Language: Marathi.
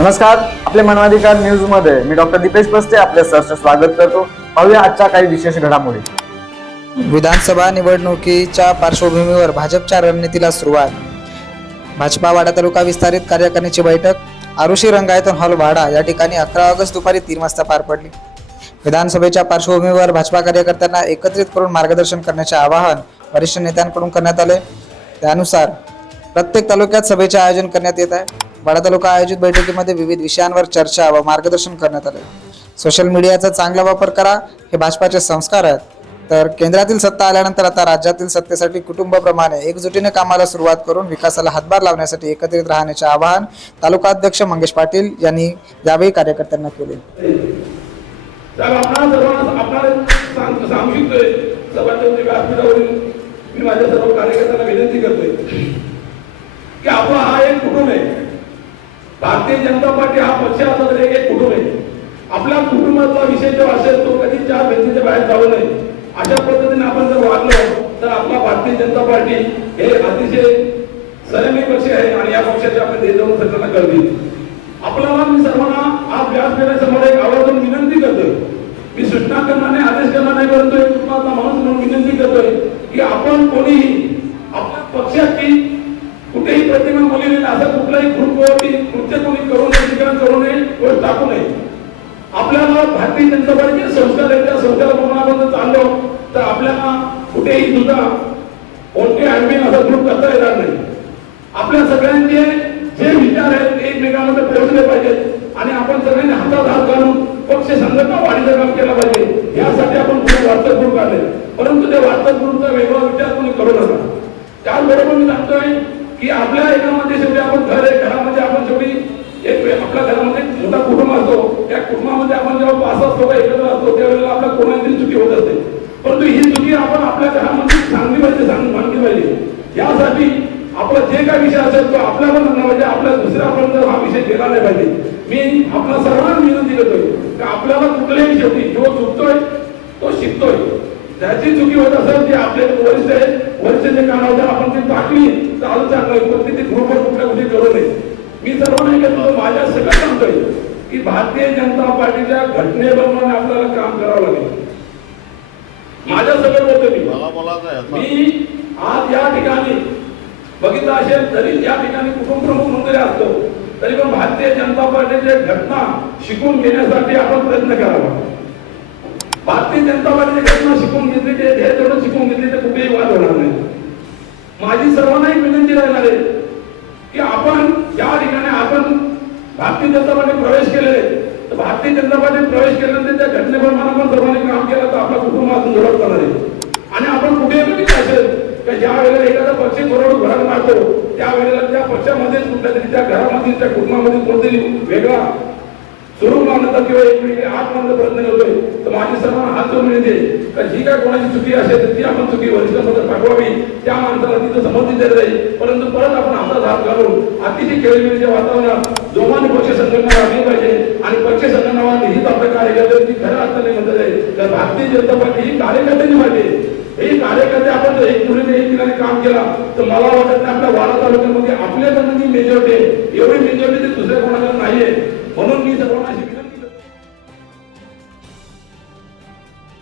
नमस्कार आपले मानवाधिकार न्यूजमध्ये मी डॉक्टर दीपेश बस्ते आपल्या सरचं स्वागत करतो. पाहूया आजच्या काही विशेष घडामोडी. विधानसभा निवडणुकीच्या पार्श्वभूमीवर भाजपच्या रणनीतीला सुरुवात. भाजपा वाडा तालुका विस्तारित कार्यकारिणीची बैठक. आरुषी रंगायतन हॉल वाडा या ठिकाणी अकरा ऑगस्ट दुपारी तीन वाजता पार पडली. विधानसभेच्या पार्श्वभूमीवर भाजपा कार्यकर्त्यांना एकत्रित करून मार्गदर्शन करण्याचे आवाहन वरिष्ठ नेत्यांकडून करण्यात आले. त्यानुसार प्रत्येक तालुक्यात सभेचे आयोजन करण्यात येत आहे. वाडा तालुका आयोजित बैठकीमध्ये विविध विषयांवर चर्चा व मार्गदर्शन करण्यात आले. सोशल मीडियाचा चांगला वापर करा हे भाजपाचे संस्कार आहेत. तर केंद्रातील सत्ता आल्यानंतर आता राज्यातील सत्तेसाठी कुटुंबाप्रमाणे एकजुटीने कामाला सुरुवात करून विकासाला हातभार लावण्यासाठी एकत्रित राहण्याचे आवाहन तालुका अध्यक्ष मंगेश पाटील यांनी यावेळी कार्यकर्त्यांना केले. मी माझ्या सर्व कार्यकर्त्यांना विनंती करतोय की आपला हा एक कुटुंब आहे. भारतीय जनता पार्टी हा पक्ष असा तरी एक कुटुंब आहे. आपल्या कुटुंबाचा विषय जो असेल तो कधी चार व्यक्तीच्या बाहेर जाऊ नये. अशा पद्धतीने आपण जर वागलो तर आपला भारतीय जनता पार्टी हे अतिशय संयमी पक्ष आहे आणि या पक्षाची आपण देशवरून सरकारला करतील आपल्याला मी सर्वांना आज व्यासपीठासमोर एक आवर्जून विनंती करतोय. मी सूचना करणार नाही आदेश करणार नाही परंतु एक कुटुंबातला माणूस म्हणून विनंती करतोय की आपण कोणीही आपल्या पक्षाची असं कुठलाही कृत्य कृत्य कोणी करू नये ठिकाण करू नये व टाकू नये. आपल्याला भारतीय जनता पार्टीचे संस्था आहेत त्या संस्थेला प्रमाणाबद्दल चाललो तर आपल्याला कुठेही सुद्धा कोणते ऍडमिन असा ग्रुप करता येणार नाही. आपल्या सगळ्यांचे जे विचार आहेत ते एकमेकांमध्ये पोहोचले पाहिजेत. आणि आपण सगळ्यांनी हातात हात घालून पक्ष संघटना वाढीचं काम केलं पाहिजे. यासाठी आपण पुढे वाटत ग्रुप काढले परंतु ते वाटत ग्रुपचा वेगळा विचार कोणी करू नका. त्याचबरोबर मी सांगतोय की आपल्या एकामध्ये शेवटी आपण घर आहे घरामध्ये आपण शेवटी एक आपल्या घरामध्ये मोठा कुटुंब असतो. त्या कुटुंबामध्ये आपण जेव्हा पाच असतो लोक एकत्र असतो त्यावेळेला आपल्या कोणाची चुकी होत असते. परंतु ही चुकी आपण आपल्या घरामध्ये सांगली पाहिजे सांग मानली पाहिजे. यासाठी आपला जे काही विषय असेल तो आपल्याला म्हणणं पाहिजे आपल्या दुसऱ्यापर्यंत हा विषय गेला नाही पाहिजे. मी आपला सर्वांना विनंती करतोय की आपल्याला कुठल्याही शेवटी जो चुकतोय तो शिकतोय. त्याची चुकी होत असेल ते आपले वरिष्ठ आहेत वरिष्ठ जे कामावर जर आपण ती टाकली तर चांगलं. पण तिथे ग्रुपवर कुठल्या गोष्टी करू नये मी सर्वांना एक करतो माझ्या सगळं सांगतोय की भारतीय जनता पार्टीच्या घटनेप्रमाणे आपल्याला काम करावं लागेल माझ्या सगळं बोलतो मी. मी आज या ठिकाणी बघितलं असेल तरी या ठिकाणी कुटुंब प्रमुख म्हणून जरी असतो तरी पण भारतीय जनता पार्टीच्या घटना शिकून घेण्यासाठी आपण प्रयत्न करावा भारतीय जनता पार्टीची घटना शिकून घेतली ते हे तेवढं शिकून घेतली तर कुठेही वाद होणार नाही माझी सर्वांना एक विनंती राहणार आहे की आपण या ठिकाणी आपण भारतीय जनता पार्टी प्रवेश केलेले तर भारतीय जनता पार्टी प्रवेश केल्यानंतर त्या घटनेप्रमाणे आपण सर्वांनी काम केलं तर आपला कुटुंब अजून झडप करणार आहे. आणि आपण कुठे असेल तर ज्या वेळेला एखादा पक्ष बरोबर घरात मारतो त्या वेळेला त्या पक्षामध्ये कुठल्या तरी त्या घरामध्ये त्या कुटुंबामध्ये कोणतरी वेगळा स्वरूप मानण्याचा किंवा एकमेकांनी हात मानण्याचा प्रयत्न करतोय तर माझी सर्वांना हात जोडून येते तर जी काय कोणाची चुकी असेल तर ती आपण चुकी वरिष्ठांबद्दल पाठवावी. त्या माणसाला तिथं समर्थन दिले जाईल. परंतु परत आपण हातात हात घालून अतिशय खेळीमेळीच्या वातावरणात जोमाने पक्ष संघटना राखली पाहिजे. आणि पक्ष संघटनावर हीच आपल्या कार्यकर्त्यांची खऱ्या अर्थाने म्हणत आहे तर भारतीय जनता पार्टी ही कार्यकर्त्यांनी पाहिजे हे कार्यकर्ते आपण जर एक मुलीने एक ठिकाणी काम केला तर मला वाटत नाही आपल्या वाडा तालुक्यामध्ये आपल्याकडनं जी मेजॉरिटी आहे. एवढी मेजॉरिटी दुसऱ्या कोणाकडे नाहीये.